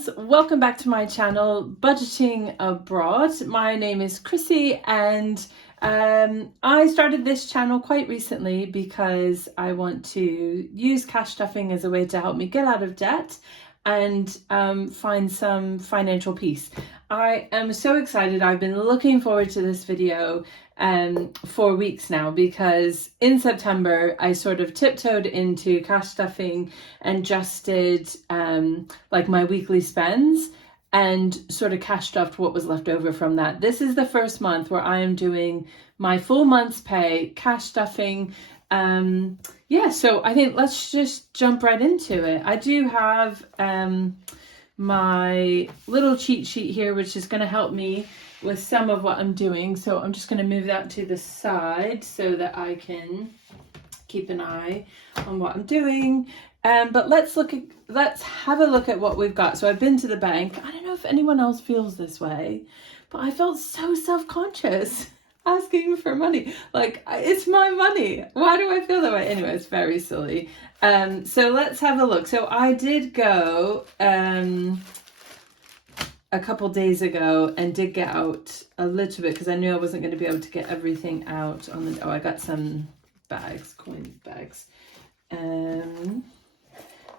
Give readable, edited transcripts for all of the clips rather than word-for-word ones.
friends, welcome back to my channel, Budgeting Abroad. My name is Chrissy and I started this channel quite recently because I want to use cash stuffing as a way to help me get out of debt and find some financial peace. I am so excited. I've been looking forward to this video for weeks now because in September I sort of tiptoed into cash stuffing and just did like my weekly spends and sort of cash stuffed what was left over from that. This is the first month where I am doing my full month's pay cash stuffing. Yeah, so I think let's just jump right into it. I do have my little cheat sheet here, which is going to help me with some of what I'm doing. So I'm just going to move that to the side so that I can keep an eye on what I'm doing. But let's have a look at what we've got. So I've been to the bank. I don't know if anyone else feels this way, but I felt so self-conscious asking for money. Like, it's my money. Why do I feel that way? Anyway, it's very silly. So let's have a look. So I did go a couple days ago and did get out a little bit because I knew I wasn't going to be able to get everything out on the... Oh, I got some bags, coin bags. I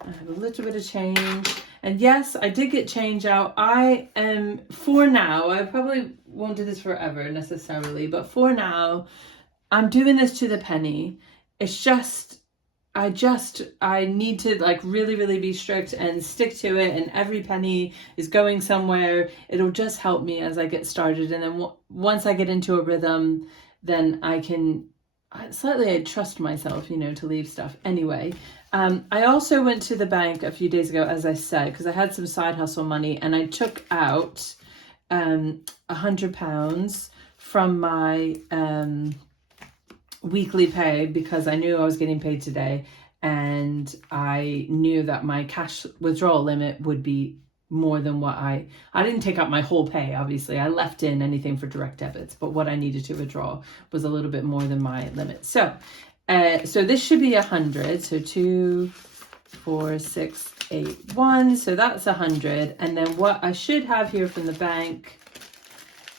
have a little bit of change. And yes, I did get change out. I am, for now, I probably won't do this forever necessarily, but for now, I'm doing this to the penny. It's just, I need to like really be strict and stick to it, and every penny is going somewhere. It'll just help me as I get started. And then once I get into a rhythm, then I trust myself, you know, to leave stuff. Anyway, I also went to the bank a few days ago, as I said, because I had some side hustle money, and I took out £100 from my weekly pay because I knew I was getting paid today, and I knew that my cash withdrawal limit would be more than what I didn't take out my whole pay, obviously. I left in anything for direct debits, but what I needed to withdraw was a little bit more than my limit. So this should be 100. So 2, 4, 6, 8, 1. So that's 100. And then what I should have here from the bank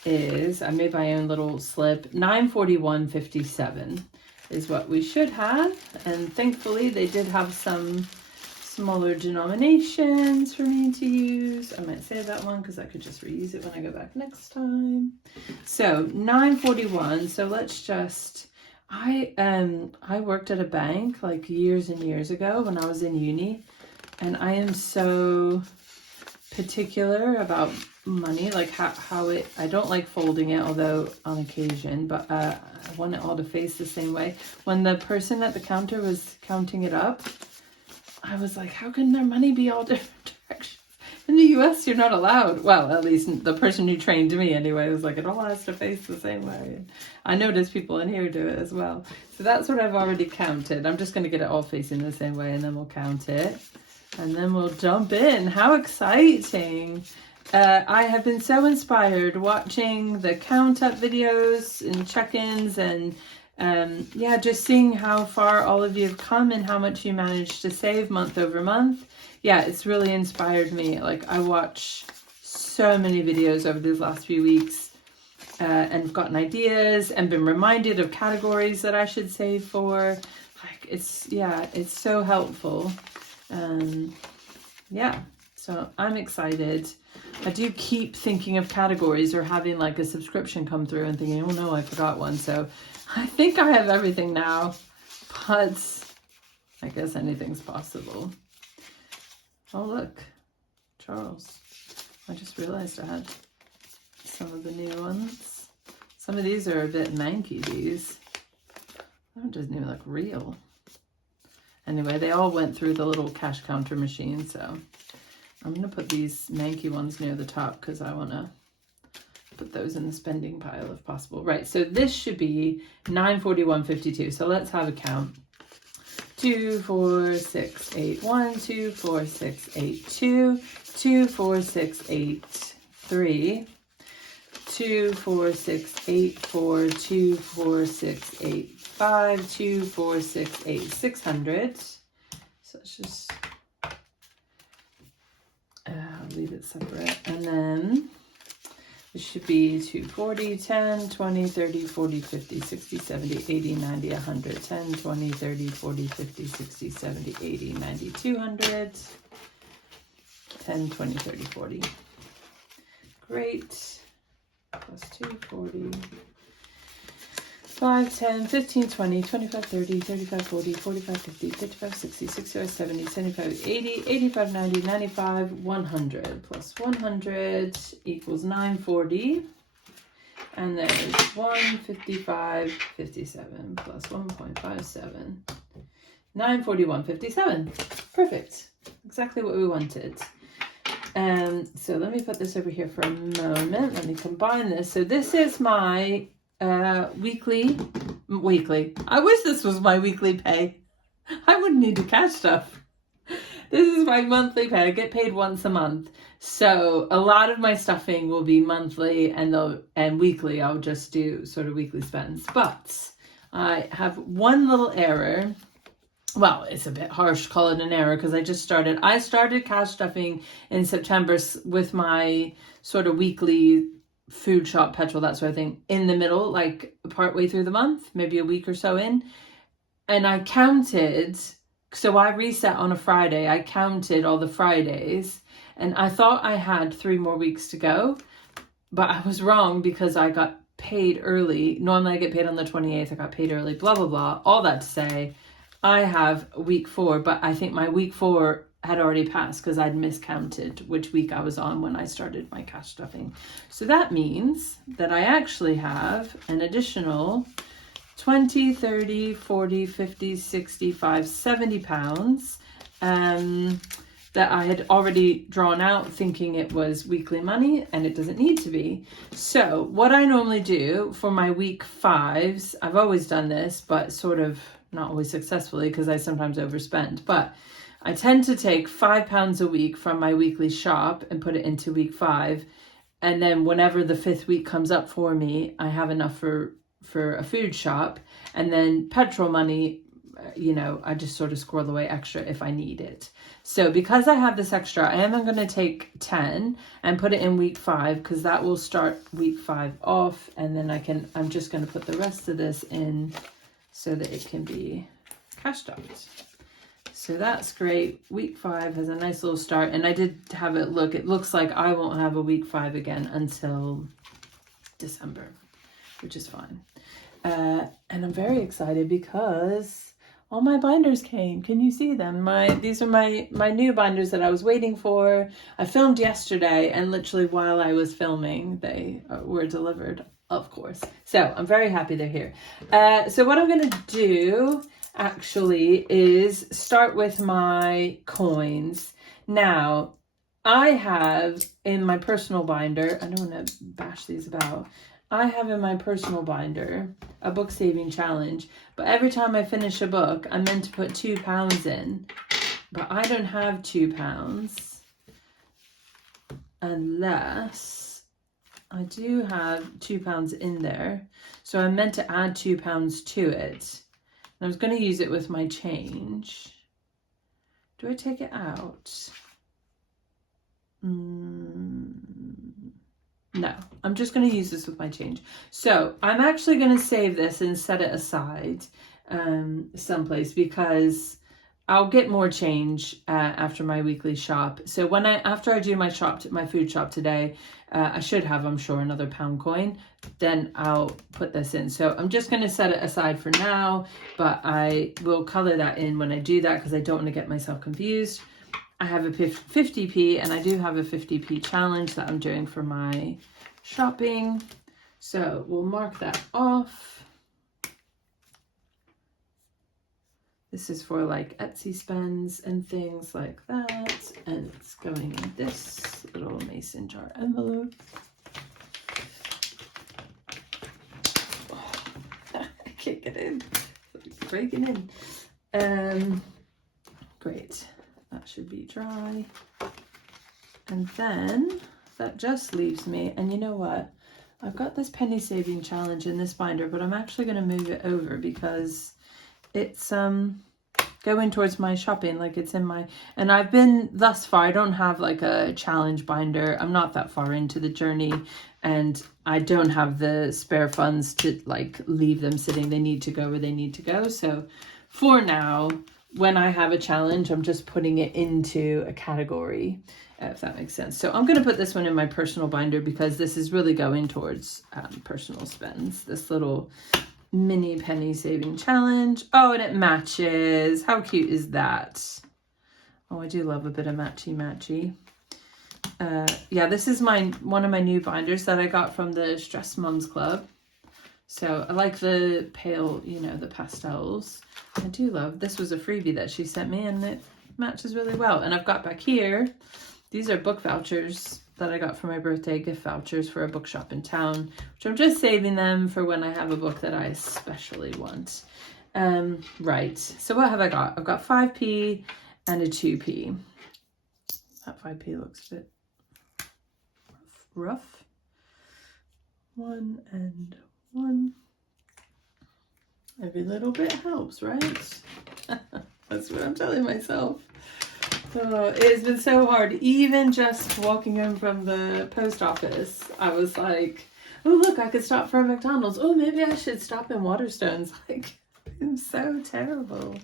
is, I made my own little slip, 941.57 is what we should have. And thankfully they did have some smaller denominations for me to use. I might save that one because I could just reuse it when I go back next time. So 941. So let's just, I worked at a bank like years and years ago when I was in uni, and I am so particular about money, like how it, I don't like folding it, although on occasion, but I want it all to face the same way. When the person at the counter was counting it up, I was like, how can their money be all different directions? In the US, you're not allowed. Well, at least the person who trained me anyway was like, it all has to face the same way. And I noticed people in here do it as well. So that's what I've already counted. I'm just going to get it all facing the same way, and then we'll count it. And then we'll jump in. How exciting. I have been so inspired watching the count up videos and check-ins, and yeah, just seeing how far all of you have come and how much you managed to save month over month. Yeah, it's really inspired me. Like, I watch so many videos over these last few weeks and gotten ideas and been reminded of categories that I should save for. Like, it's so helpful. Yeah, so I'm excited. I do keep thinking of categories or having like a subscription come through and thinking, oh no, I forgot one. So I think I have everything now, but I guess anything's possible. Oh, look, Charles. I just realized I had some of the new ones. Some of these are a bit manky, these. That doesn't even look real. Anyway, they all went through the little cash counter machine, so I'm going to put these manky ones near the top because I want to put those in the spending pile if possible. Right, so this should be 941.52. So let's have a count. 2, 4, 6, 8, 1, 2, 4, 6, 8, 2, 2, 4, 6, 8, 3, 2, 4, 6, 8, 4, 2, 4, 6, 8, 5, 2, 4, 6, 8, 600. So let's just leave it separate. And then it should be 240, 10, 20, 30, 40, 50, 60, 70, 80, 90, 100, 10, 20, 30, 40, 50, 60, 70, 80, 90, 200, 10, 20, 30, 40. Great. Plus 240. 5, 10, 15, 20, 25, 30, 35, 40, 45, 50, 55, 60, 65, 70, 75, 80, 85, 90, 95, 100. Plus 100 equals 940. And there's 155, 57 plus 1.57. 941.57. Perfect. Exactly what we wanted. So let me put this over here for a moment. Let me combine this. So this is my weekly. I wish this was my weekly pay. I wouldn't need to cash stuff. This is my monthly pay. I get paid once a month. So a lot of my stuffing will be monthly, and weekly I'll just do sort of weekly spends. But I have one little error. Well, it's a bit harsh to call it an error because I started cash stuffing in September with my sort of weekly food shop, petrol, that sort of thing, in the middle, like partway through the month, maybe a week or so in. And I counted, so I reset on a Friday. I counted all the Fridays and I thought I had 3 more weeks to go, but I was wrong because I got paid early. Normally I get paid on the 28th. I got paid early, blah, blah, blah. All that to say, I have week 4, but I think my week 4 had already passed because I'd miscounted which week I was on when I started my cash stuffing. So that means that I actually have an additional 20, 30, 40, 50, 65, 70 pounds that I had already drawn out thinking it was weekly money, and it doesn't need to be. So what I normally do for my week 5s, I've always done this, but sort of not always successfully because I sometimes overspend, but I tend to take £5 a week from my weekly shop and put it into week 5. And then whenever the 5th week comes up for me, I have enough for a food shop. And then petrol money, I just sort of squirrel away extra if I need it. So because I have this extra, I am going to take 10 and put it in week 5 because that will start week 5 off. And then I'm just going to put the rest of this in so that it can be cash stuffed. So that's great. Week 5 has a nice little start. And I did have it look. It looks like I won't have a week 5 again until December, which is fine. And I'm very excited because all my binders came. Can you see them? These are my new binders that I was waiting for. I filmed yesterday, and literally while I was filming, they were delivered, of course. So I'm very happy they're here. So what I'm going to do actually is start with my coins. Now, I have in my personal binder, I don't want to bash these about, I have in my personal binder a book saving challenge, but every time I finish a book, I'm meant to put £2 in, but I don't have £2 unless I do have £2 in there. So I'm meant to add £2 to it. I was going to use it with my change. Do I take it out? No, I'm just going to use this with my change. So I'm actually going to save this and set it aside someplace because I'll get more change after my weekly shop. So after I do my food shop today, I should have, I'm sure, another pound coin. Then I'll put this in. So I'm just going to set it aside for now, but I will color that in when I do that because I don't want to get myself confused. I have a 50p, and I do have a 50p challenge that I'm doing for my shopping. So we'll mark that off. This is for like Etsy spends and things like that. And it's going in this little mason jar envelope. Oh, I can't get in. It's breaking in. Great. That should be dry. And then that just leaves me, and you know what? I've got this penny saving challenge in this binder, but I'm actually going to move it over because it's going towards my shopping. Like it's in my, and I've been thus far, I don't have like a challenge binder. I'm not that far into the journey, and I don't have the spare funds to like leave them sitting. They need to go where they need to go. So for now, when I have a challenge, I'm just putting it into a category, if that makes sense. So I'm going to put this one in my personal binder because this is really going towards personal spends. This little mini penny saving challenge. Oh, and it matches. How cute is that? Oh, I do love a bit of matchy. Yeah, this is one of my new binders that I got from the Stress Mums Club. So I like the pale, you know, the pastels. I do love, this was a freebie that she sent me and it matches really well. And I've got back here, these are book vouchers that I got for my birthday, gift vouchers for a bookshop in town, which I'm just saving them for when I have a book that I especially want. Right, so what have I got? I've got 5p and a 2p. That 5p looks a bit rough. 1 and 1. Every little bit helps, right? That's what I'm telling myself. Oh, it's been so hard. Even just walking home from the post office, I was like, oh, look, I could stop for a McDonald's. Oh, maybe I should stop in Waterstones. Like, I'm so terrible.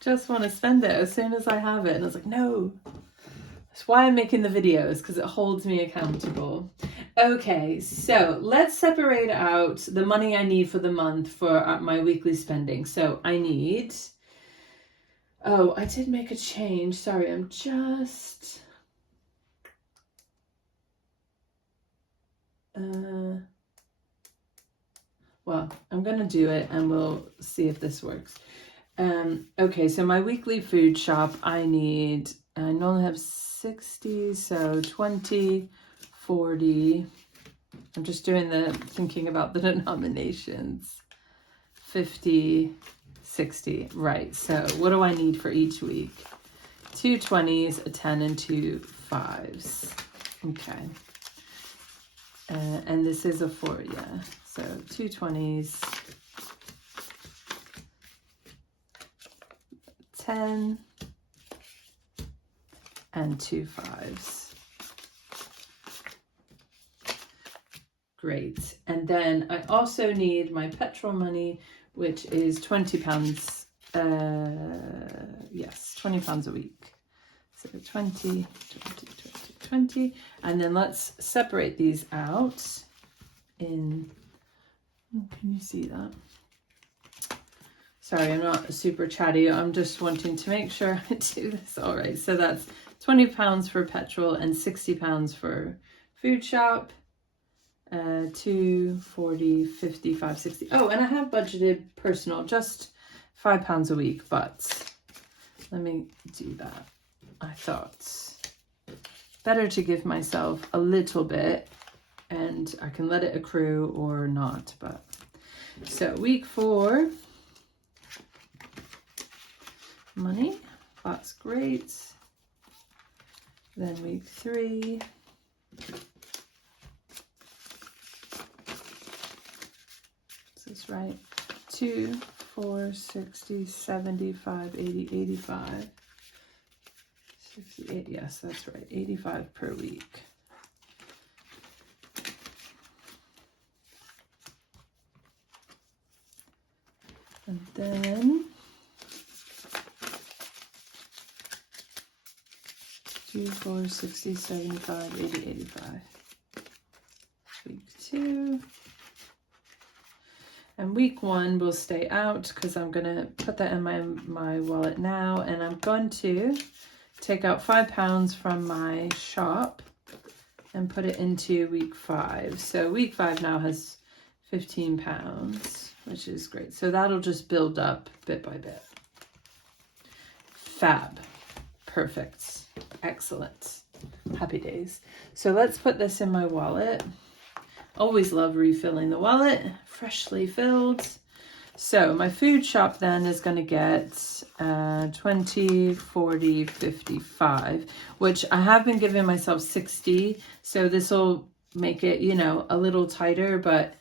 Just want to spend it as soon as I have it. And I was like, no. That's why I'm making the videos, because it holds me accountable. Okay, so let's separate out the money I need for the month for my weekly spending. So I need... Oh, I did make a change. Sorry, I'm just... well, I'm going to do it and we'll see if this works. Okay, so my weekly food shop, I normally have 60, so 20, 40. I'm just thinking about the denominations. 50, 60. Right, so what do I need for each week? 2 20s, a 10, and 2 5s. Okay. And this is a 4, yeah. So 2 20s, 10, and 2 5s. Great. And then I also need my petrol money, which is £20. Yes, £20 a week. So 20, 20. And then let's separate these out in, oh, can you see that? Sorry, I'm not super chatty. I'm just wanting to make sure I do this all right. So that's £20 for petrol and £60 for food shop. 2, 40, 55, 60. Oh, and I have budgeted personal, just £5 a week, but let me do that. I thought better to give myself a little bit and I can let it accrue or not, but so week 4, money, that's great. Then week 3, is right, 2, 4, 60, 75, 80, 85, 68, yes, that's right, 85 per week. And then 2, 4, 60, 75, 80, 85. Week 2. And week 1 will stay out because I'm going to put that in my wallet now. And I'm going to take out £5 from my shop and put it into week 5. So week 5 now has £15, which is great. So that'll just build up bit by bit. Fab. Perfect. Excellent. Happy days. So let's put this in my wallet. Always love refilling the wallet, freshly filled. So my food shop then is going to get 20, 40, 55, which I have been giving myself 60. So this will make it, you know, a little tighter, but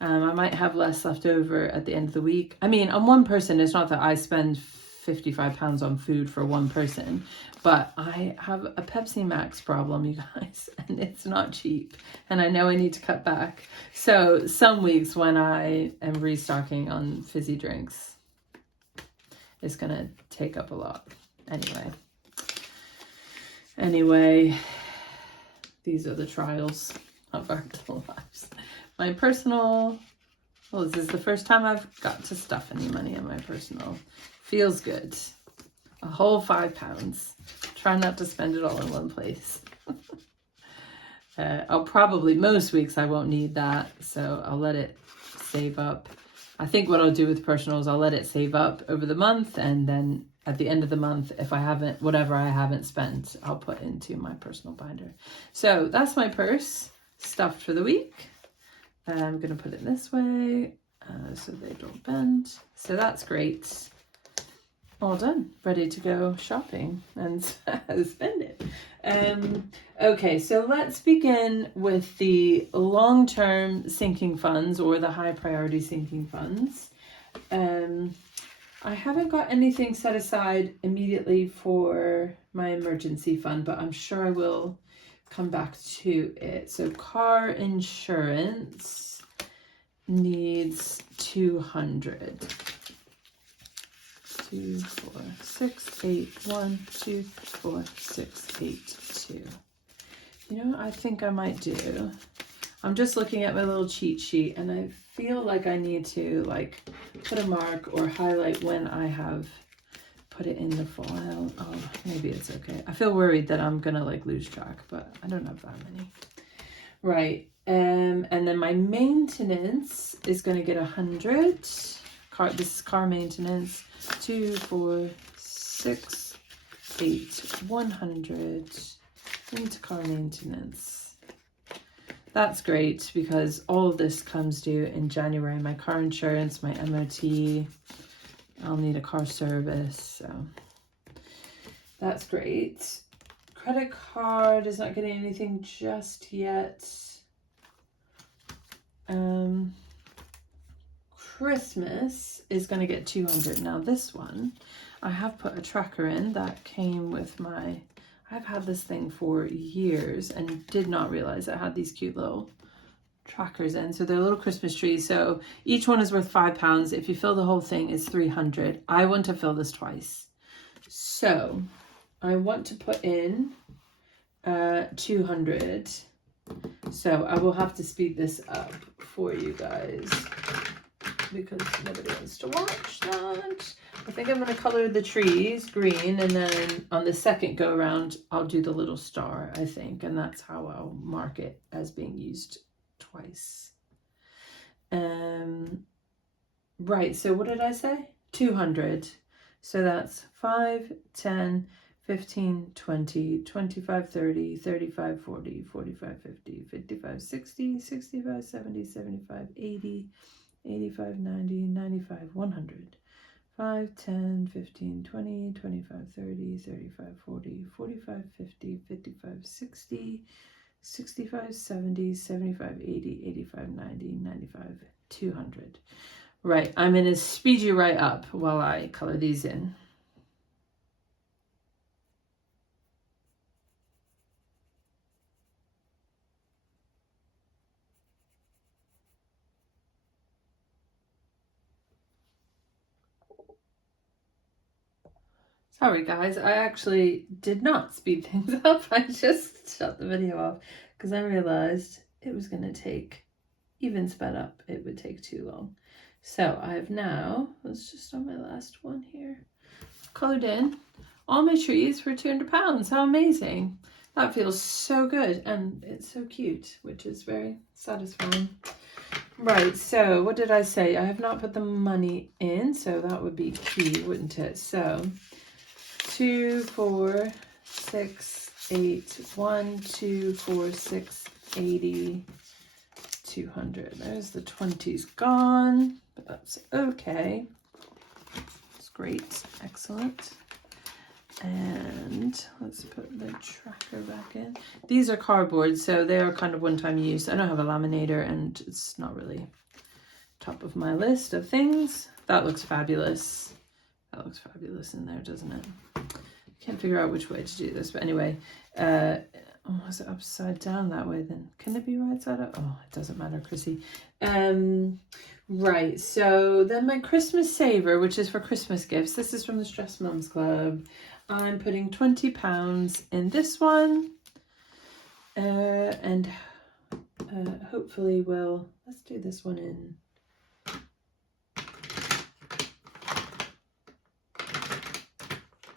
I might have less left over at the end of the week. I mean, I'm one person. It's not that I spend £55 on food for one person, but I have a Pepsi Max problem, you guys, and it's not cheap, and I know I need to cut back. So some weeks when I am restocking on fizzy drinks, it's gonna take up a lot. Anyway, these are the trials of our lives. My personal, well, this is the first time I've got to stuff any money in my personal. Feels good. A whole £5. Try not to spend it all in one place. I'll probably, most weeks I won't need that, so I'll let it save up. I think what I'll do with personal is I'll let it save up over the month, and then at the end of the month, if I haven't, whatever I haven't spent, I'll put into my personal binder. So that's my purse stuffed for the week. I'm going to put it this way so they don't bend. So that's great. All done. Ready to go shopping and spend it. Okay, so let's begin with the long-term sinking funds, or the high priority sinking funds. I haven't got anything set aside immediately for my emergency fund, but I'm sure I will come back to it. So car insurance needs 200. 2, 4, 6, 8, 1, 2, 4, 6, 8, 2. You know what I think I might do? I'm just looking at my little cheat sheet, and I feel like I need to like put a mark or highlight when I have put it in the file. Oh, maybe it's okay. I feel worried that I'm gonna like lose track, but I don't have that many. Right, and then my maintenance is gonna get 100. This is car maintenance. 2, 4, 6, 8, 100 into car maintenance. That's great because all of this comes due in January. My car insurance, my MOT, I'll need a car service, so that's great. Credit card is not getting anything just yet. Christmas is going to get 200. Now this one, I have put a tracker in that came with my, I've had this thing for years and did not realize I had these cute little trackers in. So they're little Christmas trees. So each one is worth £5. If you fill the whole thing, it's 300. I want to fill this twice. So I want to put in 200. So I will have to speed this up for you guys, because nobody wants to watch that. I think I'm going to color the trees green, and then on the second go around I'll do the little star, I think, and that's how I'll mark it as being used twice. Right, so what did I say? 200. So that's 5, 10, 15, 20, 25, 30, 35, 40, 45, 50, 55, 60, 65, 70, 75, 80, 85, 90, 95, 100, 5, 10, 15, 20, 25, 30, 35, 40, 45, 50, 55, 60, 65, 70, 75, 80, 85, 90, 95, 200. Right, I'm going to speed you right up while I color these in. Sorry guys, I actually did not speed things up. I just shut the video off because I realized it was going to take, even sped up, it would take too long. So I have now, let's just on my last one here, colored in all my trees for £200. How amazing. That feels so good, and it's so cute, which is very satisfying. Right, so what did I say? I have not put the money in, so that would be key, wouldn't it? So 2, 4, 6, 8, 1, 2, 4, 6, 80, 200. There's the 20s gone, but that's okay. It's great, excellent. And let's put the tracker back in. These are cardboard, so they are kind of one-time use. I don't have a laminator, and it's not really top of my list of things. That looks fabulous. That looks fabulous in there, doesn't it? Can't figure out which way to do this, but anyway, oh, is it upside down that way then? Can it be right side up? Oh, it doesn't matter, Chrissy. Right, so then my Christmas saver, which is for Christmas gifts. This is from the Stress Mums Club. I'm putting £20 in this one, and hopefully let's do this one in.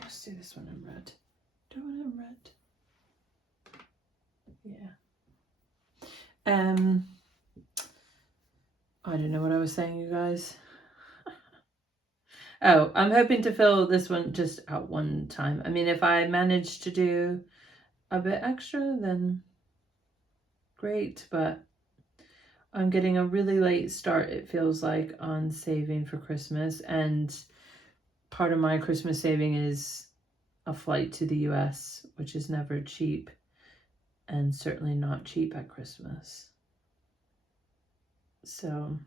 Let's do this one in red. Do I want it in red? Yeah. I don't know what I was saying, you guys. Oh, I'm hoping to fill this one just out one time. I mean, if I manage to do a bit extra, then great, but I'm getting a really late start, it feels like, on saving for Christmas, and part of my Christmas saving is a flight to the US, which is never cheap, and certainly not cheap at Christmas. So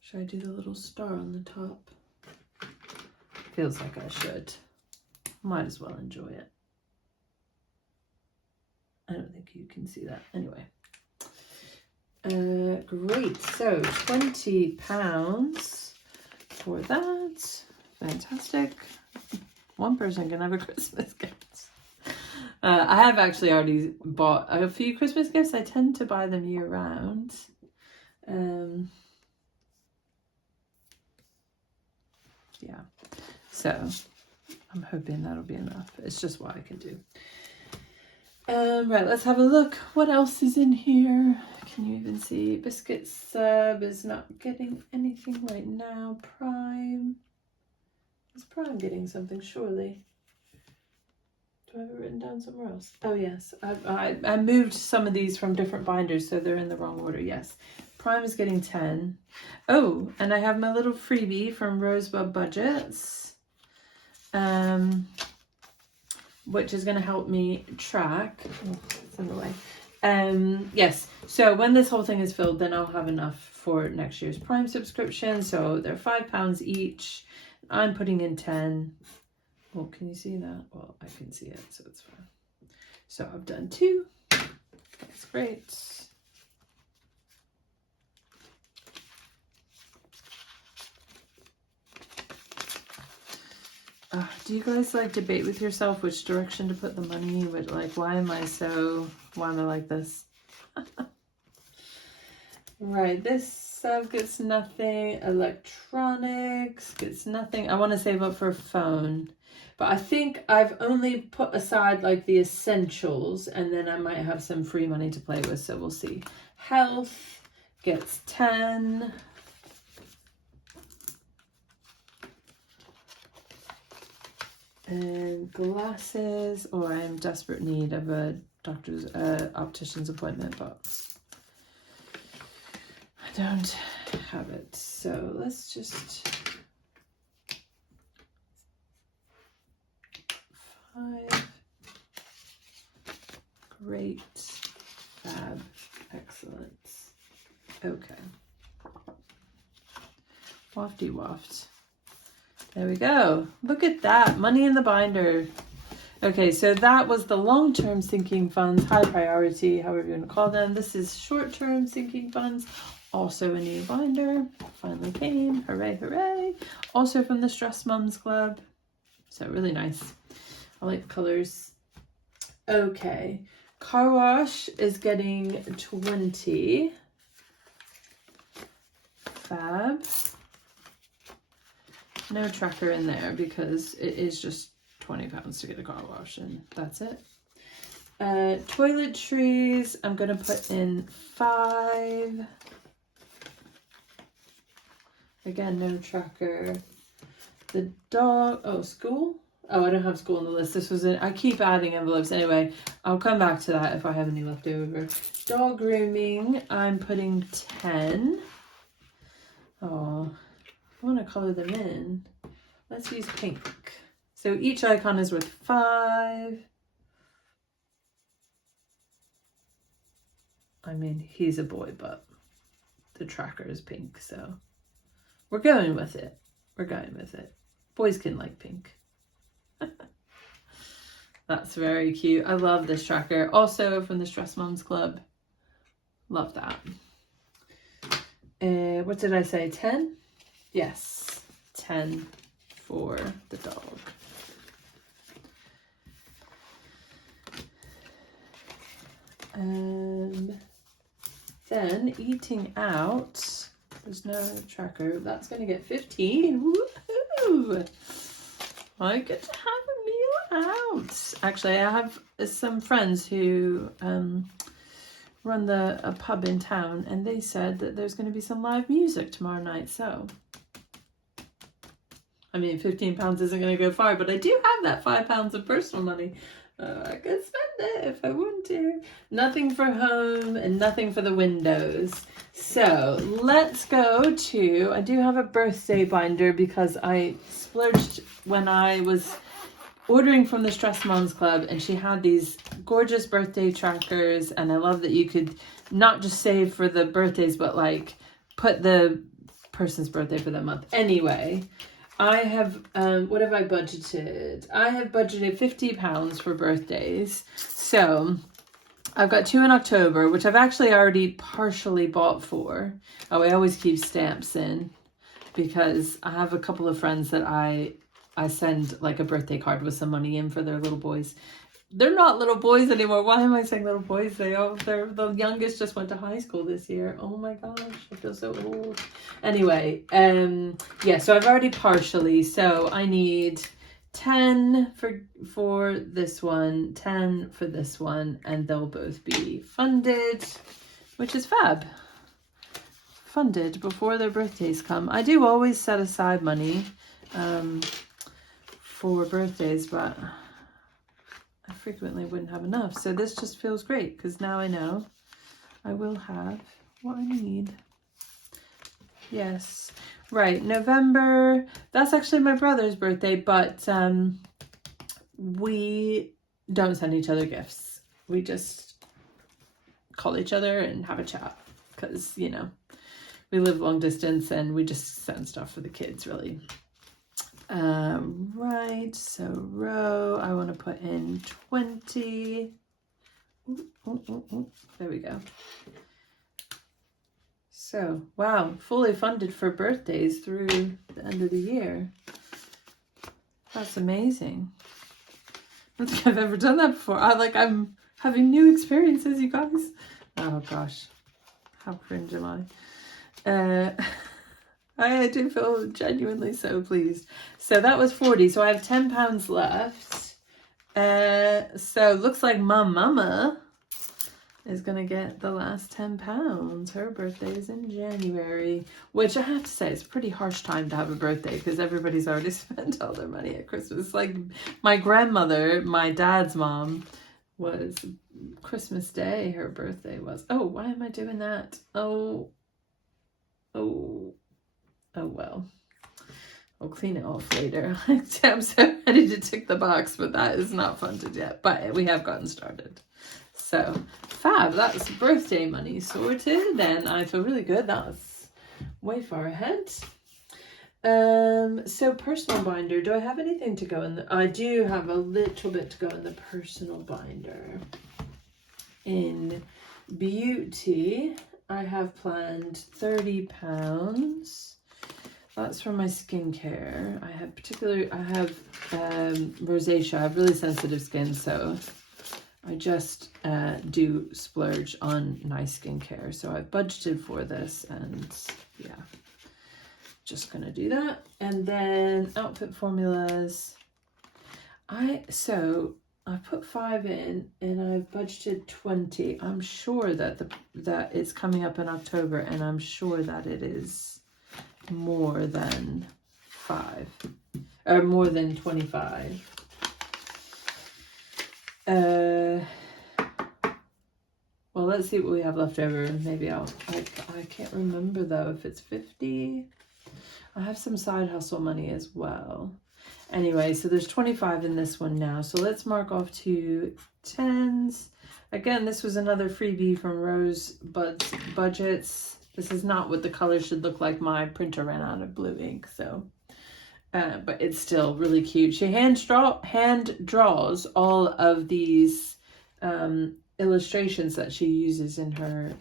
should I do the little star on the top? Feels like I should. Might as well enjoy it. I don't think you can see that. Anyway. Great. So £20 for that. Fantastic. One person can have a Christmas gift. I have actually already bought a few Christmas gifts. I tend to buy them year round. Yeah. So I'm hoping that'll be enough. It's just what I can do. Right, let's have a look. What else is in here? Can you even see? Biscuit Sub is not getting anything right now. Prime. Is Prime getting something, surely? Do I have it written down somewhere else? Oh, yes. I moved some of these from different binders, so they're in the wrong order. Yes. Prime is getting 10. Oh, and I have my little freebie from Rosebud Budgets. Which is going to help me track. Oh, it's in the way. Yes, so when this whole thing is filled, then I'll have enough for next year's Prime subscription. So they're £5 each. I'm putting in 10. Well, can you see that? Well, I can see it, so it's fine. So I've done 2. That's great. Do you guys like debate with yourself which direction to put the money? But like, why am I like this? Right, this sub gets nothing. Electronics gets nothing. I want to save up for a phone, but I think I've only put aside like the essentials, and then I might have some free money to play with, so we'll see. Health gets 10. And glasses, or I am in desperate need of a optician's appointment, but I don't have it. So let's just 5. Great. Fab. Excellent. Okay. Wafty waft. There we go. Look at that. Money in the binder. Okay, so that was the long-term sinking funds, high priority, however you want to call them. This is short-term sinking funds, also a new binder. Finally came. Hooray, hooray. Also from the Stress Mums Club. So really nice. I like the colors. Okay. Car wash is getting 20. Fab. No tracker in there because it is just £20 to get a car wash, and that's it. Toiletries, I'm going to put in 5. Again, no tracker. The dog, school? Oh, I don't have school on the list. This was I keep adding envelopes. Anyway, I'll come back to that if I have any left over. Dog grooming, I'm putting 10. Oh, I want to color them in. Let's use pink. So each icon is worth 5. I mean, he's a boy, but the tracker is pink, so we're going with it. We're going with it. Boys can like pink. That's very cute. I love this tracker. Also from the Stress Moms Club. Love that. What did I say? 10? Yes. 10 for the dog. Then eating out. There's no tracker. That's going to get 15. Woohoo! I get to have a meal out. Actually, I have some friends who run a pub in town, and they said that there's going to be some live music tomorrow night. So, I mean, £15 isn't going to go far, but I do have that £5 of personal money. I could spend it if I want to. Nothing for home and nothing for the windows. So let's go to, I do have a birthday binder because I splurged when I was ordering from the Stress Moms Club, and she had these gorgeous birthday trackers, and I love that you could not just save for the birthdays, but like put the person's birthday for the month. Anyway, I have, what have I budgeted? I have budgeted £50 for birthdays. So I've got 2 in October, which I've actually already partially bought for. Oh, I always keep stamps in because I have a couple of friends that I send like a birthday card with some money in for their little boys. They're not little boys anymore. Why am I saying little boys? They're the youngest just went to high school this year. Oh my gosh, I feel so old. Anyway, yeah, so I've already partially. So I need 10 for this one, 10 for this one, and they'll both be funded, which is fab. Funded before their birthdays come. I do always set aside money for birthdays, but I frequently wouldn't have enough. So this just feels great because now I know I will have what I need. Yes. Right. November. That's actually my brother's birthday, but we don't send each other gifts. We just call each other and have a chat because, you know, we live long distance and we just send stuff for the kids, really. Right, so row, I want to put in 20. There we go. So, wow, fully funded for birthdays through the end of the year. That's amazing. I don't think I've ever done that before. I'm having new experiences, you guys. Oh gosh, how cringe am I? I do feel genuinely so pleased. So that was 40. So I have £10 left. So looks like my mama is going to get the last £10. Her birthday is in January, which I have to say it's a pretty harsh time to have a birthday because everybody's already spent all their money at Christmas. Like my grandmother, my dad's mom, was Christmas Day. Her birthday was. Oh, why am I doing that? Oh, well, I'll clean it off later. I'm so ready to tick the box, but that is not funded yet. But we have gotten started. So, fab. That's birthday money sorted. And I feel really good. That's way far ahead. So, personal binder. Do I have anything to go in the... I do have a little bit to go in the personal binder. In beauty, I have planned £30. That's for my skincare. I have rosacea. I have really sensitive skin, so I just do splurge on nice skincare. So I've budgeted for this, and yeah, just gonna do that. And then outfit formulas. I put 5 in, and I've budgeted 20. I'm sure that that it's coming up in October, and I'm sure that it is more than 5 or more than 25. Well, let's see what we have left over. Maybe I can't remember though if it's 50. I have some side hustle money as well. Anyway, so there's 25 in this one now. So let's mark off 2 10s. Again, this was another freebie from Rosebuds Budgets. This is not what the color should look like. My printer ran out of blue ink, so but it's still really cute. She hand draws all of these illustrations that she uses in her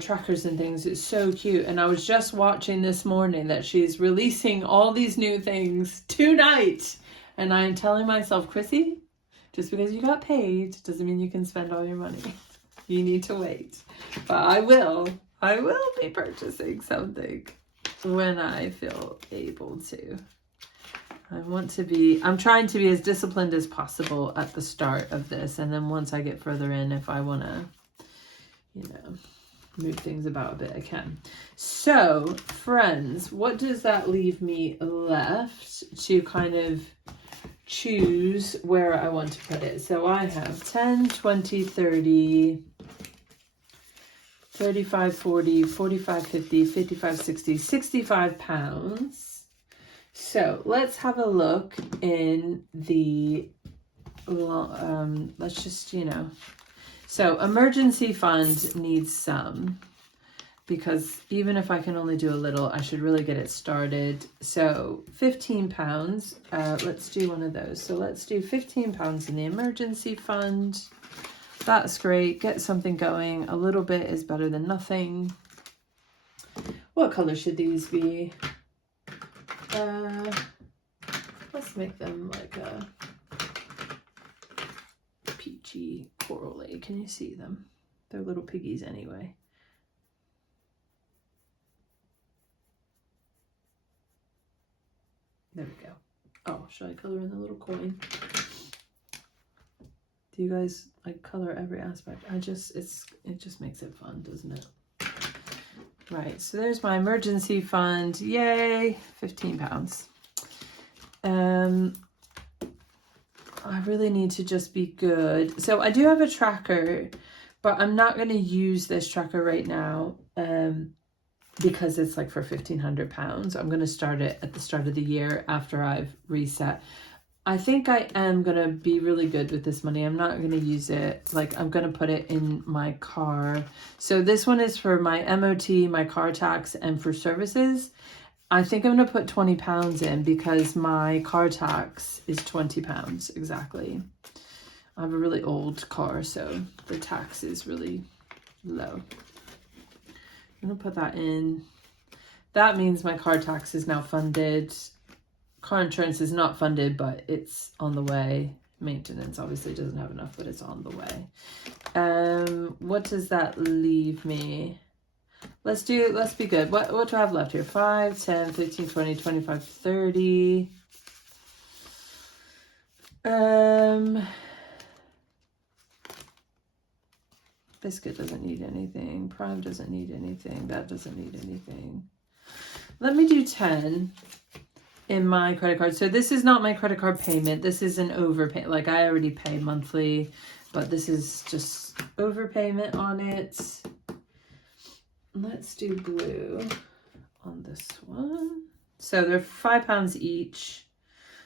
trackers and things. It's so cute. And I was just watching this morning that she's releasing all these new things tonight, and I'm telling myself, Chrissy, just because you got paid doesn't mean you can spend all your money. You need to wait. But I will be purchasing something when I feel able to. I'm trying to be as disciplined as possible at the start of this, and then once I get further in, if I want to, you know, move things about a bit, I can. So, friends, what does that leave me left to kind of choose where I want to put it? So I have 10, 20, 30, 35, 40, 45, 50, 55, 60, 65 pounds. So let's have a look in the, let's just, you know, so emergency fund needs some, because even if I can only do a little, I should really get it started. So 15 pounds, let's do one of those. So let's do 15 pounds in the emergency fund. That's great. Get something going. A little bit is better than nothing. What color should these be? Let's make them like a peachy corally. Can you see them? They're little piggies anyway. There we go. Oh, should I color in the little coin? Do you guys like color every aspect? It just makes it fun, doesn't it? Right, so there's my emergency fund. Yay, 15 pounds. I really need to just be good. So I do have a tracker, but I'm not going to use this tracker right now because it's like for 1,500 pounds. I'm going to start it at the start of the year after I've reset. I think I am going to be really good with this money. I'm not going to use it. Like, I'm going to put it in my car. So this one is for my MOT, my car tax, and for services. I think I'm going to put 20 pounds in because my car tax is 20 pounds exactly. I have a really old car, so the tax is really low. I'm going to put that in. That means my car tax is now funded. Car insurance is not funded, but it's on the way. Maintenance obviously doesn't have enough, but it's on the way. What does that leave me? Let's be good. What do I have left here? 5, 10, 15, 20, 25, 30. Biscuit doesn't need anything. Prime doesn't need anything. That doesn't need anything. Let me do 10 in my credit card. So this is not my credit card payment. This is an overpay. Like, I already pay monthly, but this is just overpayment on it. Let's do blue on this one. So they're 5 pounds each.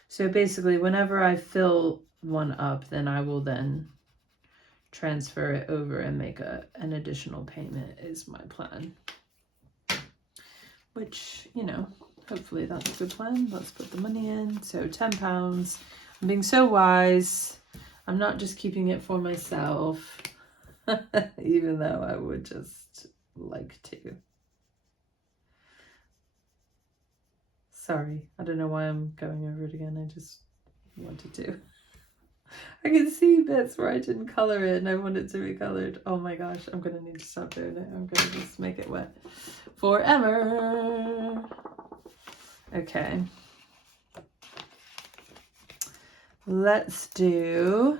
So basically, whenever I fill one up, then I will then transfer it over and make an additional payment is my plan. Which, you know, hopefully that's a good plan. Let's put the money in. So 10 pounds. I'm being so wise. I'm not just keeping it for myself, even though I would just like to. Sorry, I don't know why I'm going over it again. I just wanted to. I can see bits where I didn't color it and I want it to be colored. Oh my gosh, I'm gonna need to stop doing it. I'm gonna just make it wet forever. Okay. Let's do,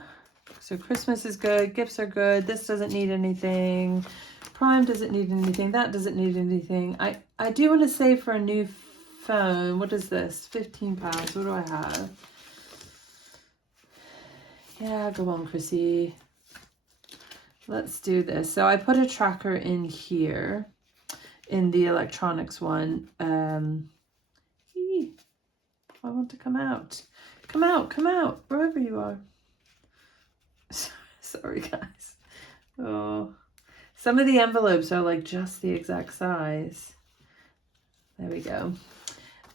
so Christmas is good, gifts are good, this doesn't need anything, Prime doesn't need anything, that doesn't need anything. I do want to save for a new phone. What is this? 15 pounds. What do I have? Yeah, go on, Chrissy. Let's do this. So I put a tracker in here in the electronics one. I want to come out. Come out, come out, wherever you are. Sorry, guys. Oh, some of the envelopes are like just the exact size. There we go.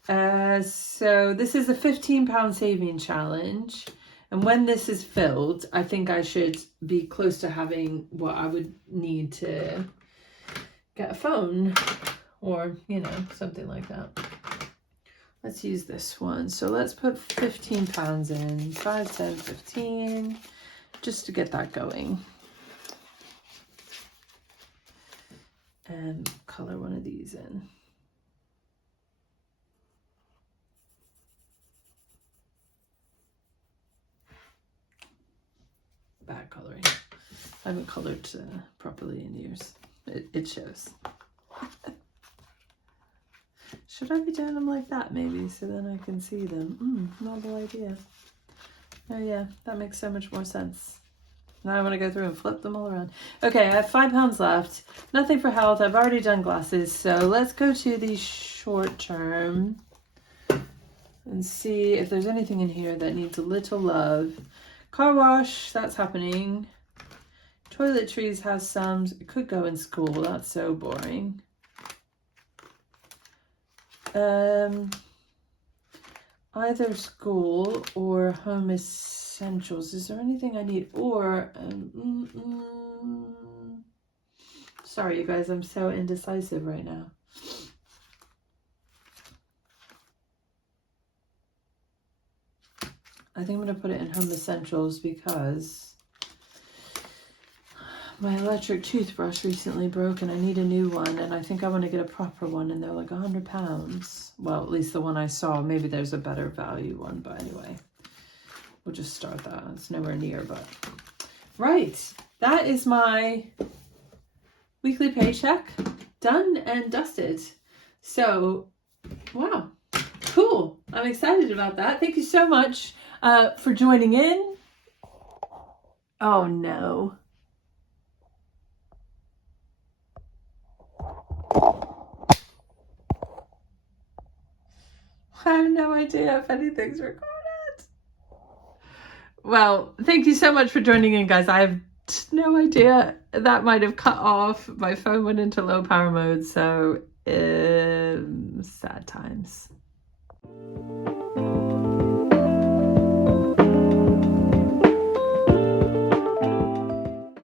So this is a £15 saving challenge. And when this is filled, I think I should be close to having what I would need to get a phone or, you know, something like that. Let's use this one. So let's put £15 in, 5, 10, 15, just to get that going. And color one of these in. Bad coloring. I haven't colored properly in years. It shows. Should I be doing them like that maybe so then I can see them? Novel idea. Oh yeah, that makes so much more sense. Now I want to go through and flip them all around. Okay, I have £5 left. Nothing for health. I've already done glasses. So let's go to the short term and see if there's anything in here that needs a little love. Car wash, that's happening. Toiletries has some. It could go in school. That's so boring. Either school or home essentials. Is there anything I need? Or sorry, you guys, I'm so indecisive right now. I think I'm going to put it in home essentials because my electric toothbrush recently broke and I need a new one, and I think I want to get a proper one, and they're like £100. Well, at least the one I saw. Maybe there's a better value one, but anyway, we'll just start that. It's nowhere near, but right. That is my weekly paycheck done and dusted. So, wow, cool. I'm excited about that. Thank you so much for joining in. Oh no. I have no idea if anything's recorded. Well, thank you so much for joining in, guys. I have no idea. That might have cut off. My phone went into low power mode, so sad times.